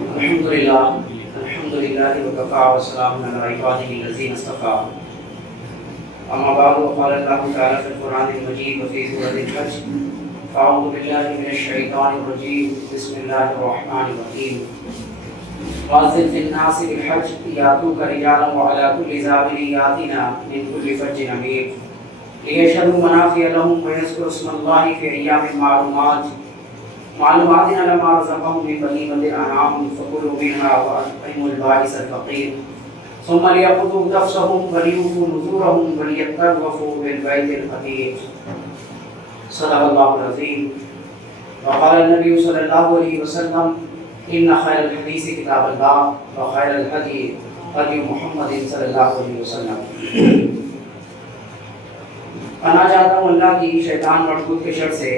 الحمدللہ وکفا وسلام علی عبادہ الذین اصطفیٰ اما بعد قال اللہ تعالی فی القرآن المجید وفی سورۃ الحج اعوذ باللہ من الشیطان الرجیم بسم اللہ الرحمن الرحیم واذن فی الناس بالحج یاتوک رجالا وعلی کل ضامر یاتین من کل فج عمیق لیشهدوا منافع لهم ویذکروا اسم اللہ فی ایام معلومات على ما رزقهم من بهيمة الأنعام فكلوا منها وأطعموا البائس الفقير ثم ليقضوا تفثهم وليوفوا نذورهم وليطوفوا بالبيت العتيق صدق الله العظيم. وقال النبي صلى الله عليه وسلم إن خير الحديث كتاب الله وخير الهدي هدي محمد صلى الله عليه وسلم. پناہ چاہتا ہوں اللہ کی شیطان مردود کے شر سے.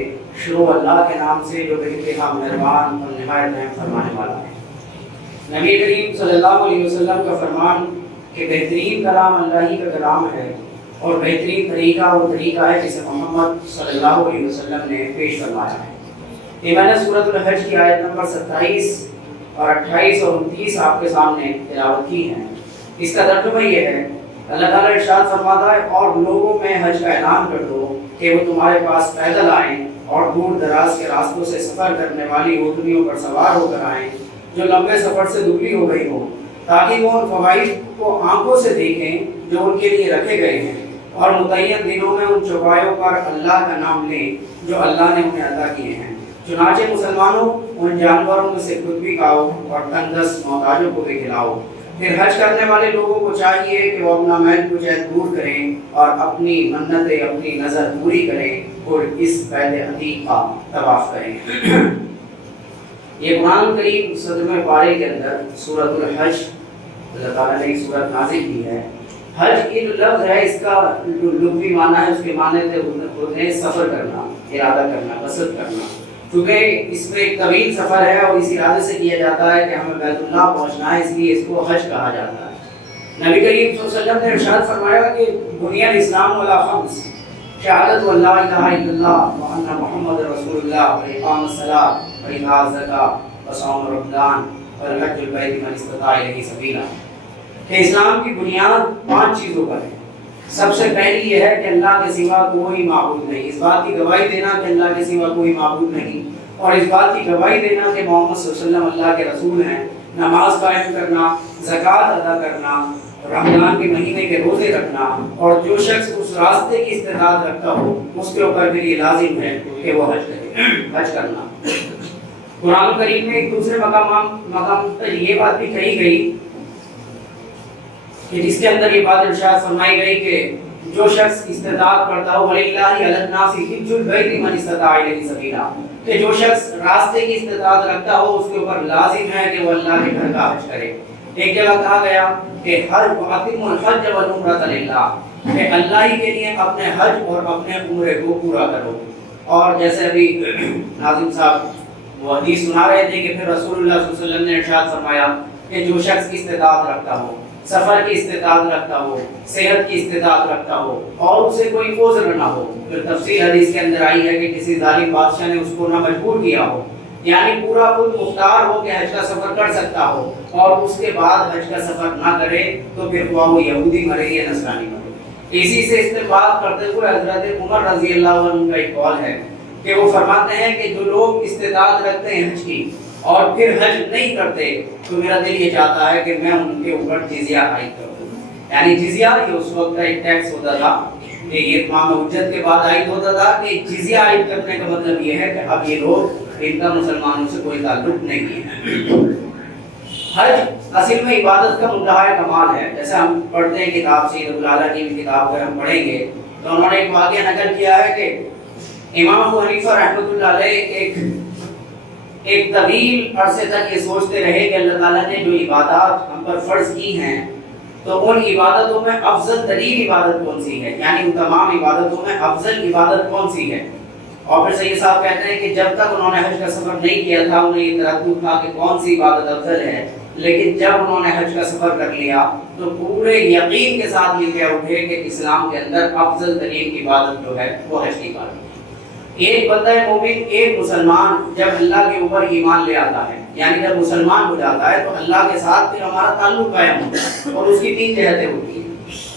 شروع اللہ کے نام سے جو بے انتہا مہربان اور نہایت رحم فرمانے والا ہے. نبی کریم صلی اللہ علیہ وسلم کا فرمان کہ بہترین کلام اللہ ہی کا کلام ہے اور بہترین طریقہ وہ طریقہ ہے جسے محمد صلی اللہ علیہ وسلم نے پیش فرمایا ہے. یہ میں نے سورۃ الحج کی آیت نمبر 27 اور 28 اور 29 آپ کے سامنے تلاوت کی ہیں. اس کا ترجمہ یہ ہے اللہ تعالیٰ ارشاد فرماتا ہے اور لوگوں میں حج کا اعلان کر دو کہ وہ تمہارے پاس پیدل آئیں اور دور دراز کے راستوں سے سفر کرنے والی اونٹنیوں پر سوار ہو کر آئیں جو لمبے سفر سے دبلی ہو گئی ہو تاکہ وہ ان فوائد کو آنکھوں سے دیکھیں جو ان کے لیے رکھے گئے ہیں اور متعین دنوں میں ان چوپایوں پر اللہ کا نام لیں جو اللہ نے انہیں عطا کیے ہیں. چنانچہ مسلمانوں ان جانوروں میں سے خود بھی کھاؤ اور تنگدست محتاجوں کو بھی کھلاؤ. پھر حج کرنے والے لوگوں کو چاہیے کہ وہ اپنا میل کچھ دور کریں اور اپنی منتیں اپنی نظر پوری کریں اور اس بیت عتیق کا طواف کریں. یہ قرآن کریم 17ویں پارے کے اندر سورۃ الحج اللہ تعالیٰ نے ایک سورت نازل کی ہے. حج ایک لفظ ہے, اس کا لغوی معنی ہے, اس کے معنی ہوتے ہیں سفر کرنا, ارادہ کرنا, قصد کرنا. چونکہ اس میں ایک طویل سفر ہے اور اس ارادے سے کیا جاتا ہے کہ ہمیں بیت اللہ پہنچنا ہے, اس لیے اس کو حج کہا جاتا ہے. نبی کریم صلی اللہ علیہ وسلم نے ارشاد فرمایا کہ بنی الاسلام علی خمس شہادت ان لا الہ الا اللہ وان محمد رسول اللہ واقام الصلاۃ وایتاء الزکاۃ وصوم رمضان والحج البیت من استطاع الیہ سبیلا. کہ اسلام کی بنیاد 5 چیزوں پر ہے. سب سے پہلی یہ ہے کہ اللہ کے سوا کوئی معبود نہیں, اس بات کی گواہی دینا کہ اللہ کے سوا کوئی معبود نہیں, اور اس بات کی گواہی دینا کہ محمد صلی اللہ علیہ وسلم اللہ کے رسول ہیں. نماز قائم کرنا, زکوٰۃ ادا کرنا, رمضان کے مہینے کے روزے رکھنا, اور جو شخص اس راستے کی استطاعت رکھتا ہو اس کے اوپر بھی یہ لازم ہے کہ وہ حج کرے. حج کرنا قرآن کریم میں ایک دوسرے مقام پر یہ بات بھی کہی گئی کہ جس کے اندر یہ بات ارشاد فرمائی گئی کہ جو شخص استطاعت کرتا ہو وَلِلَّهِ عَلَى النَّاسِ حِجُّ الْبَيْتِ مَنِ اسْتَطَاعَ إِلَيْهِ سَبِيلًا, کہ جو شخص راستے کی استطاعت رکھتا ہو اس کے اوپر لازم ہے کہ وہ اللہ کے گھر کا حج کرے. ایک جگہ کہا گیا کہ ہر وَأَتِمُّ الْحَجَّ وَالْعُمْرَةَ لِلَّهِ, کہ اللہ ہی کے لیے اپنے حج اور اپنے عمرے کو پورا کرو. اور جیسے ابھی ناظم صاحب وہ حدیث سنا رہے تھے کہ پھر رسول اللہ صلی اللہ علیہ وسلم نے ارشاد فرمایا کہ جو شخص کی استطاعت رکھتا ہو, سفر کی استطاعت رکھتا ہو, صحت کی استطاعت رکھتا ہو اور اسے کوئی عذر نہ ہو. پھر تفصیل حدیث کے اندر آئی ہے کہ کسی ظالم بادشاہ نے اس کو نہ مجبور کیا ہو, یعنی پورا خود مختار ہو کہ حج کا سفر کر سکتا ہو اور اس کے بعد حج کا سفر نہ کرے تو پھر وہ یہودی مرے یا نصرانی مرے. اسی سے استنباط کرتے ہوئے حضرت عمر رضی اللہ عنہ کا ایک قول ہے کہ وہ فرماتے ہیں کہ جو لوگ استطاعت رکھتے ہیں حج کی اور پھر حج نہیں کرتے تو میرا دل یہ چاہتا ہے کہ میں ان کے اوپر جزیہ عائد کر دوں. یعنی جزیہ یہ اس وقت کا ایک ٹیکس ہوتا تھا کہ یہ تمام حجت کے بعد عائد ہوتا تھا, کہ جزیہ عائد کرنے کا مطلب یہ ہے کہ اب یہ لوگ ان کا مسلمانوں سے کوئی تعلق نہیں ہے. حج اصل میں عبادت کا منتہا کمال ہے. جیسے ہم پڑھتے ہیں کتاب سید العلا کی کتاب اگر ہم پڑھیں گے تو انہوں نے ایک واقعہ نقل کیا ہے کہ امام ابو حنیفہ رحمۃ اللہ علیہ ایک طویل عرصے تک یہ سوچتے رہے کہ اللہ تعالیٰ نے جو عبادات ہم پر فرض کی ہیں تو ان عبادتوں میں افضل ترین عبادت کون سی ہے, یعنی ان تمام عبادتوں میں افضل عبادت کون سی ہے. اور پھر سید صاحب کہتے ہیں کہ جب تک انہوں نے حج کا سفر نہیں کیا تھا انہیں یہ تردد تھا کہ کون سی عبادت افضل ہے, لیکن جب انہوں نے حج کا سفر کر لیا تو پورے یقین کے ساتھ یہ کہہ اٹھے کہ اسلام کے اندر افضل ترین عبادت جو ہے وہ حج کی عبادت. ایک بندہ مومن, ایک مسلمان جب اللہ کے اوپر ایمان لے آتا ہے یعنی جب مسلمان ہو جاتا ہے تو اللہ کے ساتھ پھر ہمارا تعلق قائم ہوتا ہے، اور اس کی 3 جہتیں ہوتی ہیں۔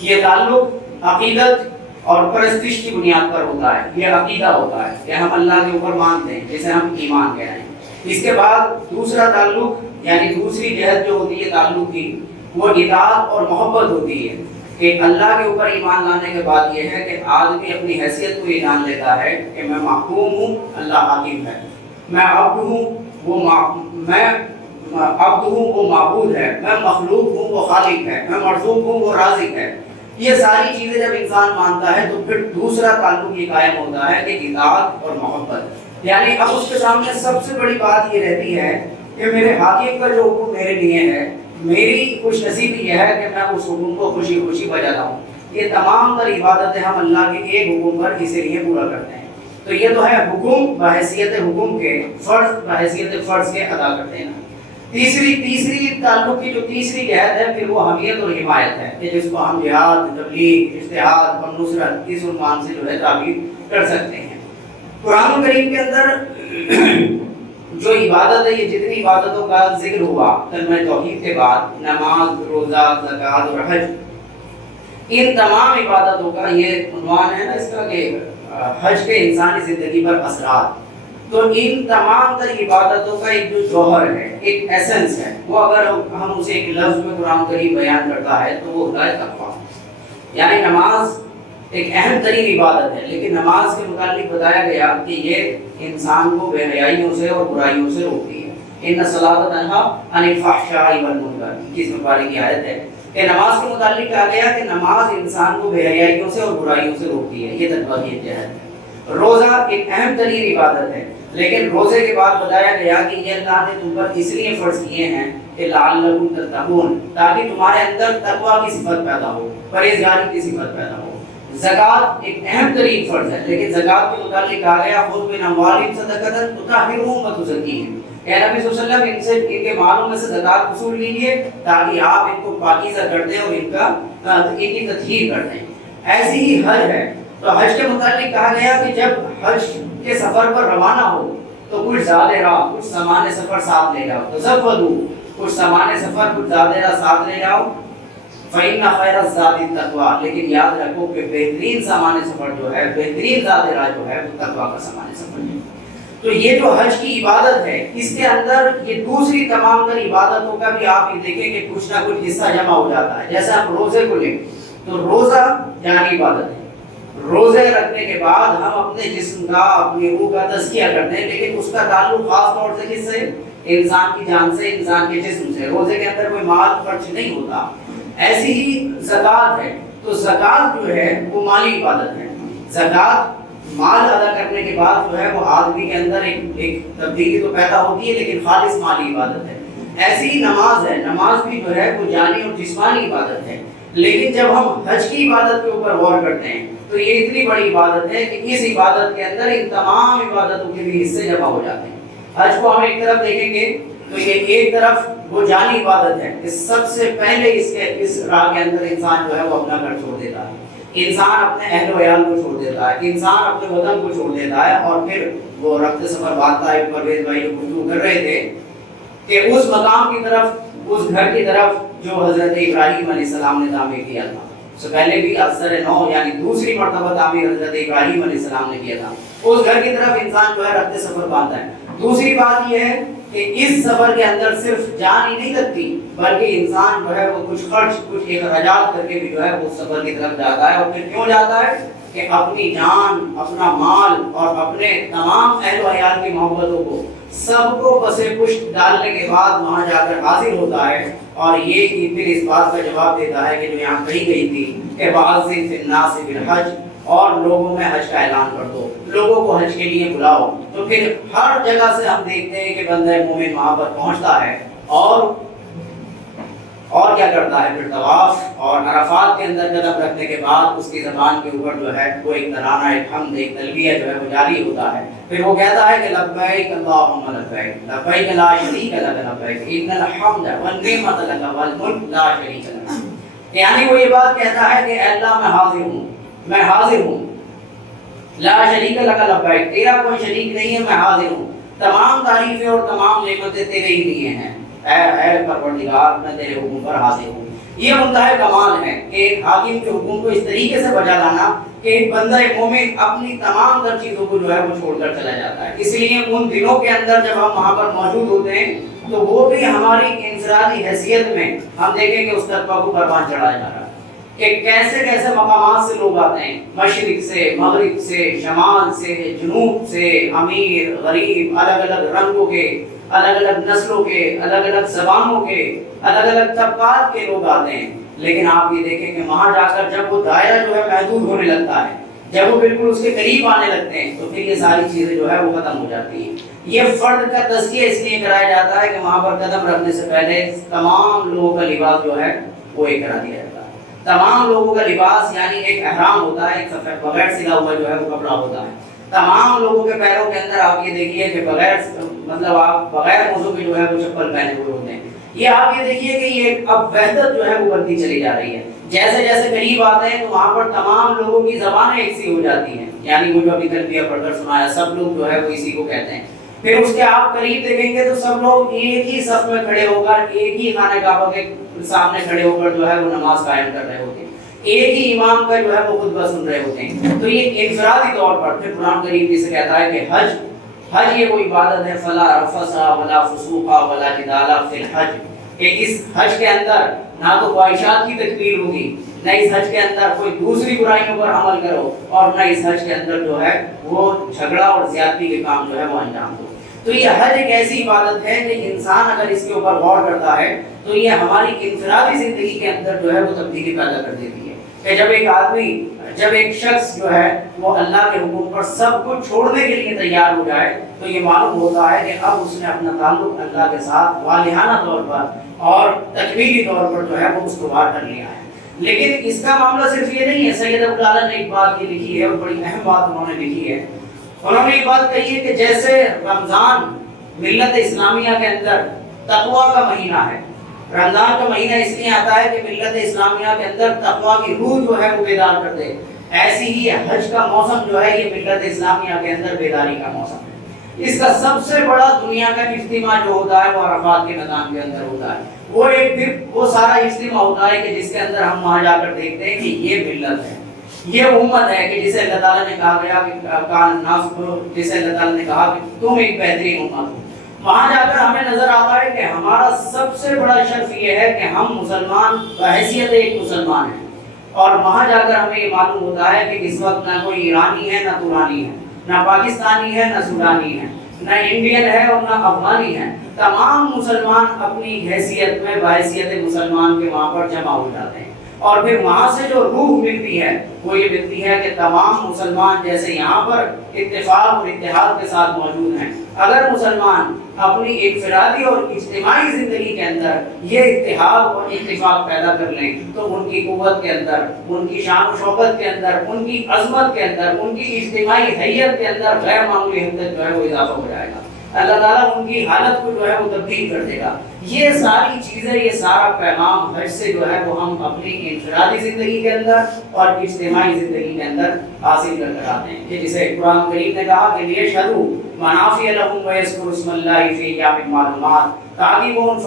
یہ تعلق عقیدت اور پرستش کی بنیاد پر ہوتا ہے، یہ عقیدہ ہوتا ہے کہ ہم اللہ کے اوپر مانتے ہیں، جسے ہم ایمان کہہ رہے ہیں۔ اس کے بعد دوسرا تعلق یعنی دوسری جہت جو ہوتی ہے تعلق کی، وہ اطاعت اور محبت ہوتی ہے کہ اللہ کے اوپر ایمان لانے کے بعد یہ ہے کہ آدمی اپنی حیثیت کو یہ جان لیتا ہے کہ میں محکوم ہوں، اللہ حاکم ہے، میں عبد ہوں، میں عبد ہوں، وہ معبود ہے، میں مخلوق ہوں، وہ خالق ہے، میں مرزوق ہوں، وہ رازق ہے۔ یہ ساری چیزیں جب انسان مانتا ہے تو پھر دوسرا تعلق یہ قائم ہوتا ہے کہ اطاعت اور محبت، یعنی اب اس کے سامنے سب سے بڑی بات یہ رہتی ہے کہ میرے حاکم کا جو حکم میرے لیے ہے، میری خوش نصیبی یہ ہے کہ میں اس حکم کو خوشی خوشی بجاتا ہوں۔ یہ تمام تر عبادتیں ہم اللہ کے ایک حکم پر اسی لیے پورا کرتے ہیں۔ تو یہ تو ہے حکم بحیثیت حکم کے، فرض بحیثیت فرض کے ادا کرتے ہیں۔ تیسری تعلق کی جو تیسری جہت ہے پھر وہ حمیت اور حمایت ہے، کہ جس کو ہم جہاد، تبلیغ، اجتہاد اور نصرت اس عنوان سے جو ہے تعبیر کر سکتے ہیں۔ قرآن کریم کے اندر جو عبادت ہے، یہ جتنی عبادتوں کا ذکر ہوا کلمہ توحید کے بعد، نماز، روزہ، زکوٰۃ اور حج، ان تمام عبادتوں کا یہ عنوان ہے نا اس کا کہ حج کے انسانی زندگی پر اثرات۔ تو ان تمام تر عبادتوں کا ایک جو جوہر ہے، ایک ایسنس ہے، وہ اگر ہم اسے ایک لفظ میں قرآن کریم بیان کرتا ہے تو وہ ہوتا ہے تقویٰ۔ یعنی نماز ایک اہم ترین عبادت ہے، لیکن نماز کے متعلق بتایا گیا کہ یہ انسان کو بے حیائیوں سے اور برائیوں سے روکتی ہے۔ ان الصلاۃ تنہی عن الفحشاء والمنکر، 21 پارے کی آیت ہے کہ نماز کے متعلق کہا گیا کہ نماز انسان کو بے حیائیوں سے اور برائیوں سے روکتی ہے، یہ تقویٰ کی جہت ہے۔ روزہ ایک اہم ترین عبادت ہے، لیکن روزے کے بعد بتایا گیا کہ یہ اللہ نے تم پر اس لیے فرض کیے ہیں کہ لعلکم تتقون، تاکہ تمہارے اندر تقویٰ کی صفت پیدا ہو، پرہیزگاری کی صفت پیدا ہو۔ زکوٰۃ ایک اہم ترین فرض ہے، لیکن زکوٰۃ کے متعلق کہا گیا خذ من اموالہم صدقۃ تطہرھم وتزکیہم، کہ نبی صلی اللہ علیہ وسلم ان سے ان کے مالوں میں سے زکوٰۃ وصول لیجیے تاکہ آپ ان کو پاکیزہ کر دیں اور ان کی تطہیر کر دیں۔ ایسی ہی حج ہے، تو حج کے متعلق کہا گیا کہ جب حج کے سفر پر روانہ ہو تو کچھ زیادہ راہ، کچھ سامان سفر ساتھ لے جاؤ، تزودوا، کچھ سامان سفر، کچھ زیادہ راہ ساتھ لے جاؤ، فإن خیر الزاد التقویٰ، لیکن یاد رکھو کہ بہترین سامان سفر جو ہے، بہترین زیادہ راہ جو ہے وہ تقویٰ کا سامان سفر ہے۔ تو یہ جو حج کی عبادت ہے، اس کے اندر یہ دوسری تمام تر عبادتوں کا بھی آپ یہ دیکھیں کہ کچھ نہ کچھ حصہ جمع ہو جاتا ہے۔ جیسے آپ روزے کو لیں تو روزہ یعنی عبادت ہے، روزے رکھنے کے بعد ہم اپنے جسم کا، اپنی روح کا تزکیہ کرتے ہیں، لیکن اس کا تعلق خاص طور سے کس سے؟ انسان کی جان سے، انسان کے جسم سے۔ روزے کے اندر کوئی مال خرچ نہیں ہوتا۔ ایسی ہی زکوٰۃ ہے، تو زکوٰۃ جو ہے وہ مالی عبادت ہے۔ زکوٰۃ مال ادا کرنے کے بعد جو ہے وہ آدمی کے اندر ایک تبدیلی تو پیدا ہوتی ہے، لیکن خالص مالی عبادت ہے۔ ایسی ہی نماز ہے، نماز بھی جو ہے وہ جانی اور جسمانی عبادت ہے، لیکن جب ہم حج کی عبادت کے اوپر غور کرتے ہیں تو یہ اتنی بڑی عبادت ہے کہ اس عبادت کے اندر ان تمام عبادتوں کے بھی حصے جمع ہو جاتے ہیں۔ حج کو ہم ایک طرف دیکھیں گے تو یہ ایک طرف وہ جانی عبادت ہے کہ سب سے پہلے اس راہ کے اندر انسان جو ہے وہ اپنا گھر چھوڑ دیتا ہے، انسان اپنے اہل و عیال کو چھوڑ دیتا ہے، انسان اپنے وطن کو چھوڑ دیتا ہے، اور پھر وہ رفت سفر باندھتا ہے۔ پرویز بھائی جو گفتگو کر رہے تھے کہ اس مقام کی طرف، اس گھر کی طرف جو حضرت ابراہیم علیہ السلام نے تعمیر کیا تھا، اس سے پہلے بھی اثر نو یعنی دوسری مرتبہ تعمیر حضرت ابراہیم علیہ السلام نے کیا تھا، اس گھر کی طرف انسان جو ہے رفت سفر باندھتا ہے۔ دوسری بات یہ ہے کہ اس سفر کے اندر صرف جان ہی نہیں لگتی، بلکہ انسان جو ہے وہ کچھ خرچ، کچھ اخراجات کر کے بھی جو ہے وہ سفر کی طرف جاتا ہے۔ اور پھر کیوں جاتا ہے؟ کہ اپنی جان، اپنا مال اور اپنے تمام اہل و عیال کی محبتوں کو سب کو پسے پشت ڈالنے کے بعد وہاں جا کر حاضر ہوتا ہے، اور یہ کہ پھر اس بات کا جواب دیتا ہے کہ جو یہاں کہی گئی تھی کہ وَأَذِّن فِي النَّاسِ بِالْحَجِّ، اور لوگوں میں حج کا اعلان کر دو، لوگوں کو حج کے لیے بلاؤ۔ تو پھر ہر جگہ سے ہم دیکھتے ہیں کہ بندہ مومن وہاں پر پہنچتا ہے اور کیا کرتا ہے؟ پھر طواف اور عرفات کے اندر قدم رکھنے کے بعد اس کی زبان کے اوپر جو ہے وہ ایک ترانہ، ایک حمد، ایک تلبیہ جو ہے وہ جاری ہوتا ہے۔ پھر وہ کہتا ہے کہ لبیک اللہم لبیک، لبیک لا شریک لک لبیک، ان الحمد والنعمت لک والملک لا شریک لک۔ یعنی وہ یہ بات کہتا ہے کہ اے اللہ میں حاضر ہوں، میں حاضر ہوں، لا شریک لک لبیک، تیرا کوئی شریک نہیں ہے، میں حاضر ہوں۔ تمام تعریفیں اور تمام نعمتیں تیرے ہی لیے ہیں، اے پروردگار میں تیرے حکم پر حاضر ہوں۔ یہ منتہا کمال ہے کہ ایک حاکم کے حکم کو اس طریقے سے بجا لانا کہ ایک بندہ مومن اپنی تمام تر چیزوں کو جو ہے وہ چھوڑ کر چلا جاتا ہے۔ اس لیے ان دنوں کے اندر جب ہم وہاں پر موجود ہوتے ہیں تو وہ بھی ہماری انفرادی حیثیت میں ہم دیکھیں کہ اس طرح کو قربان چڑھایا جا رہا ہے کہ کیسے کیسے مقامات سے لوگ آتے ہیں، مشرق سے، مغرب سے، شمال سے، جنوب سے، امیر غریب، الگ الگ رنگوں کے، الگ الگ نسلوں کے، الگ الگ زبانوں کے، الگ الگ طبقات کے لوگ آتے ہیں۔ لیکن آپ یہ دیکھیں کہ وہاں جا کر جب وہ دائرہ جو ہے محدود ہونے لگتا ہے، جب وہ بالکل اس کے قریب آنے لگتے ہیں تو پھر یہ ساری چیزیں جو ہے وہ ختم ہو جاتی ہیں۔ یہ فرد کا تزکیہ اس لیے کرایا جاتا ہے کہ وہاں پر قدم رکھنے سے پہلے تمام لوگوں کا لباس جو ہے وہ ایک کرا دیا جاتا ہے۔ تمام لوگوں کا لباس یعنی ایک احرام ہوتا ہے، ایک سفید بغیر سلا ہوا جو ہے وہ کپڑا ہوتا ہے۔ تمام لوگوں کے پیروں کے اندر آپ یہ دیکھیے کہ بغیر مطلب آپ بغیر موضوع کے جو ہے وہ چپل پہنے ہوئے ہوتے ہیں۔ یہ آپ یہ دیکھیے کہ یہ اب وحدت جو ہے وہ بڑھتی چلی جا رہی ہے۔ جیسے جیسے قریب آتے ہیں تو وہاں پر تمام لوگوں کی زبانیں ایک سی ہو جاتی ہیں، یعنی وہ جو ابھی تلبیہ پڑھ کر سنایا سب لوگ جو ہے وہ اسی کو کہتے ہیں۔ پھر اس کے آپ قریب دیکھیں گے تو سب لوگ ایک ہی صف میں کھڑے ہو کر ایک ہی خانہ کعبہ کے سامنے کھڑے ہو کر جو ہے وہ نماز قائم کر رہے ہوتے ہیں، ایک ہی امام کا جو ہے وہ خطبہ سن رہے ہوتے ہیں۔ تو یہ انفرادی طور پر پھر قرآن کریم جسے کہتا ہے کہ حج یہ وہ عبادت ہے، فلا رفث ولا فسوق ولا جدال فی الحج، کہ اس حج کے اندر نہ تو خواہشات کی تکبیر ہوگی، نہ اس حج کے اندر کوئی دوسری برائیوں پر عمل کرو، اور نہ اس حج کے اندر جو ہے وہ جھگڑا اور زیادتی کے کام جو ہے وہ انجام دو۔ تو یہ حج ایک ایسی عبادت ہے کہ انسان اگر اس کے اوپر غور کرتا ہے تو یہ ہماری انفرادی زندگی کے اندر جو ہے وہ تبدیلی پیدا کر دیتی ہے کہ جب ایک شخص جو ہے وہ اللہ کے حکم پر سب کچھ چھوڑنے کے لیے تیار ہو جائے تو یہ معلوم ہوتا ہے کہ اب اس نے اپنا تعلق اللہ کے ساتھ والہانہ طور پر اور تکمیلی طور پر جو ہے وہ استوار کر لیا ہے۔ لیکن اس کا معاملہ صرف یہ نہیں ہے۔ سید ابو العالیٰ نے ایک بات یہ لکھی ہے اور بڑی اہم بات انہوں نے لکھی ہے۔ انہوں نے یہ بات کہی ہے کہ جیسے رمضان ملت اسلامیہ کے اندر تقویٰ کا مہینہ ہے، رمضان کا مہینہ اس لیے آتا ہے کہ ملت اسلامیہ کے اندر تقویٰ کی روح جو ہے وہ بیدار کر دے، ایسی ہی حج کا موسم جو ہے یہ ملت اسلامیہ کے اندر بیداری کا موسم ہے۔ اس کا سب سے بڑا دنیا کا اجتماع جو ہوتا ہے وہ عرفات کے میدان کے اندر ہوتا ہے۔ وہ سارا اجتماع ہوتا ہے کہ جس کے اندر ہم وہاں جا کر دیکھتے ہیں کہ یہ ملت ہے، یہ امت ہے کہ جسے اللہ تعالیٰ نے کہا گیا کہ جسے اللہ تعالیٰ نے کہا کہ تم ایک بہترین امت ہو۔ وہاں جا کر ہمیں نظر آتا ہے کہ ہمارا سب سے بڑا شرف یہ ہے کہ ہم مسلمان بحیثیت ایک مسلمان ہیں، اور وہاں جا کر ہمیں یہ معلوم ہوتا ہے کہ اس وقت نہ کوئی ایرانی ہے، نہ ترانی ہے، نہ پاکستانی ہے، نہ سوڈانی ہے، نہ انڈین ہے اور نہ افغانی ہے۔ تمام مسلمان اپنی حیثیت میں بحیثیت مسلمان کے وہاں پر جمع ہو جاتے ہیں، اور پھر وہاں سے جو روح ملتی ہے وہ یہ ملتی ہے کہ تمام مسلمان جیسے یہاں پر اتفاق اور اتحاد کے ساتھ موجود ہیں، اگر مسلمان اپنی انفرادی اور اجتماعی زندگی کے اندر یہ اتحاد اور اتفاق پیدا کر لیں تو ان کی قوت کے اندر، ان کی شان و شوکت کے اندر، ان کی عظمت کے اندر، ان کی اجتماعی حیت کے اندر غیر معمولی حد تک جو ہے وہ اضافہ ہو جائے گا۔ اللہ تعالیٰ ان کی حالت کو جو ہے وہ تبدیل کر دے گا۔ یہ ساری چیزیں، یہ سارا پیغام حج سے جو ہے وہ ہم اپنی انفرادی زندگی کے اندر اور اجتماعی زندگی کے اندر حاصل کر آتے ہیں، کہ جسے قرآن کریم نے کہا کہ لیشہدوا منافع لہم ویذکروا اسم اللہ فی ایام معلومات، تاکہ وہ ان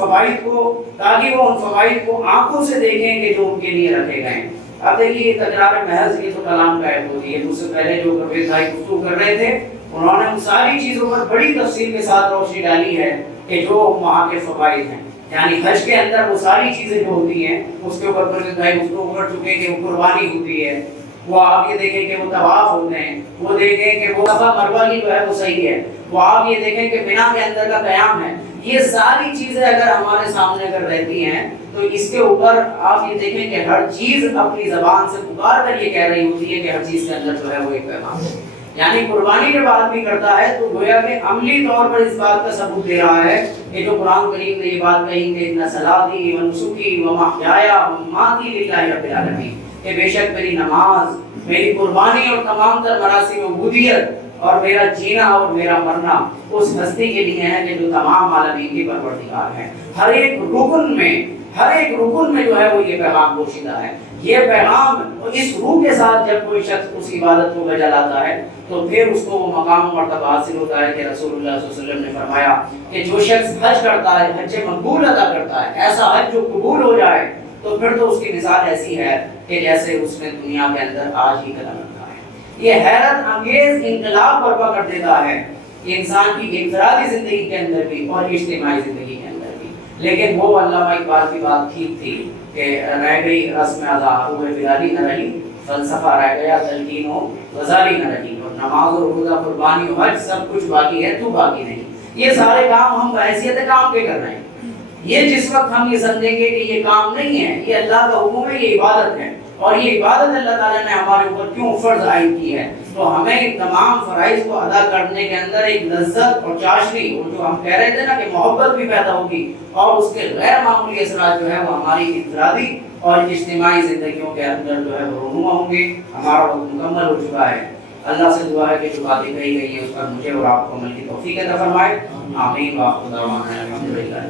فوائد کو آنکھوں سے دیکھیں کہ جو ان کے لیے رکھے گئے ہیں۔ اب دیکھیے یہ تکرار محض یہ تو کلام کا عیب ہوتی ہے۔ مجھ سے پہلے جو پرویز بھائی گفتگو کر رہے تھے انہوں نے ان ساری چیزوں پر بڑی تفصیل کے ساتھ روشنی ڈالی ہے کہ جو وہاں کے فوائد ہیں، یعنی حج کے اندر وہ ساری چیزیں جو ہوتی ہیں اس کے اوپر پرویز بھائی گفتگو کر چکے کہ وہ قربانی ہوتی ہے، وہ آپ یہ دیکھیں کہ وہ طواف ہوتے ہیں، وہ دیکھیں کہ وہ صفا مروہ کی جو ہے وہ صحیح ہے، وہ آپ یہ دیکھیں کہ بنا کے اندر کا قیام ہے۔ یہ ساری چیزیں اگر ہمارے سامنے اگر رہتی ہیں تو اس کے اوپر آپ یہ دیکھیں کہ ہر چیز اپنی زبان سے پکار کر یہ کہہ رہی ہوتی ہے کہ ہر چیز کے اندر جو ہے وہ ایک پیغام ہے۔ یعنی قربانی جب آدمی کرتا ہے تو گویا کہ عملی طور پر اس بات کا ثبوت دے رہا ہے کہ جو قرآن کریم نے یہ بات کہی کہ ان صلاتی و نسکی و محیای و مماتی للہ رب العالمین، کہ بے شک میری نماز، میری قربانی اور تمام تر مراسم عبودیت اور میرا جینا اور میرا مرنا اس ہستی کے لیے ہے کہ جو تمام عالمین کی پروردگار ہے۔ ہر ایک رکن میں جو ہے وہ یہ پیغام پوشیدہ ہے۔ یہ پیغام اس روح کے ساتھ جب کوئی شخص اس عبادت کو بجا لاتا ہے تو پھر اس کو وہ مقام و مرتبہ حاصل ہوتا ہے کہ رسول اللہ صلی اللہ علیہ وسلم نے فرمایا کہ جو شخص حج کرتا ہے، حج مقبول ادا کرتا ہے، ایسا حج جو قبول ہو جائے، تو پھر تو اس کی مثال ایسی ہے کہ جیسے اس نے دنیا کے اندر آج ہی قدم رکھا ہے۔ یہ حیرت انگیز انقلاب برپا کر دیتا ہے انسان کی انفرادی زندگی کے اندر بھی اور اجتماعی زندگی کے اندر بھی۔ لیکن وہ علامہ اقبال کی بات ٹھیک تھی کہ رہ گئی رسم ادا، روح بلالی نہ رہی، فلسفہ رہ گیا، تلقین و غزالی نہ رہی، اور نماز و روزہ، قربانی و حج سب کچھ باقی ہے، تو باقی نہیں۔ یہ سارے کام ہم بحیثیت کام کے کر رہے ہیں۔ یہ جس وقت ہم یہ سمجھیں گے کہ یہ کام نہیں ہے، یہ اللہ کا حکم ہے، یہ عبادت ہے، اور یہ عبادت اللہ تعالیٰ نے ہمارے اوپر کیوں فرض عائد کی ہے، تو ہمیں ان تمام فرائض کو ادا کرنے کے اندر ایک لذت اور چاشنی، اور جو ہم کہہ رہے تھے نا کہ محبت بھی پیدا ہوگی، اور اس کے غیر معمولی اثرات جو ہے وہ ہماری انفرادی اور اجتماعی زندگیوں کے اندر جو ہے وہ رونما ہوں گے۔ ہمارا وقت مکمل ہو چکا ہے۔ اللہ سے دعا ہے کہ جو باتیں کہی گئی ہیں اس پر مجھے اور آپ کو عمل کی توفیق عطا فرمائے۔ آمین۔ وآخر دعوانا الحمدللہ۔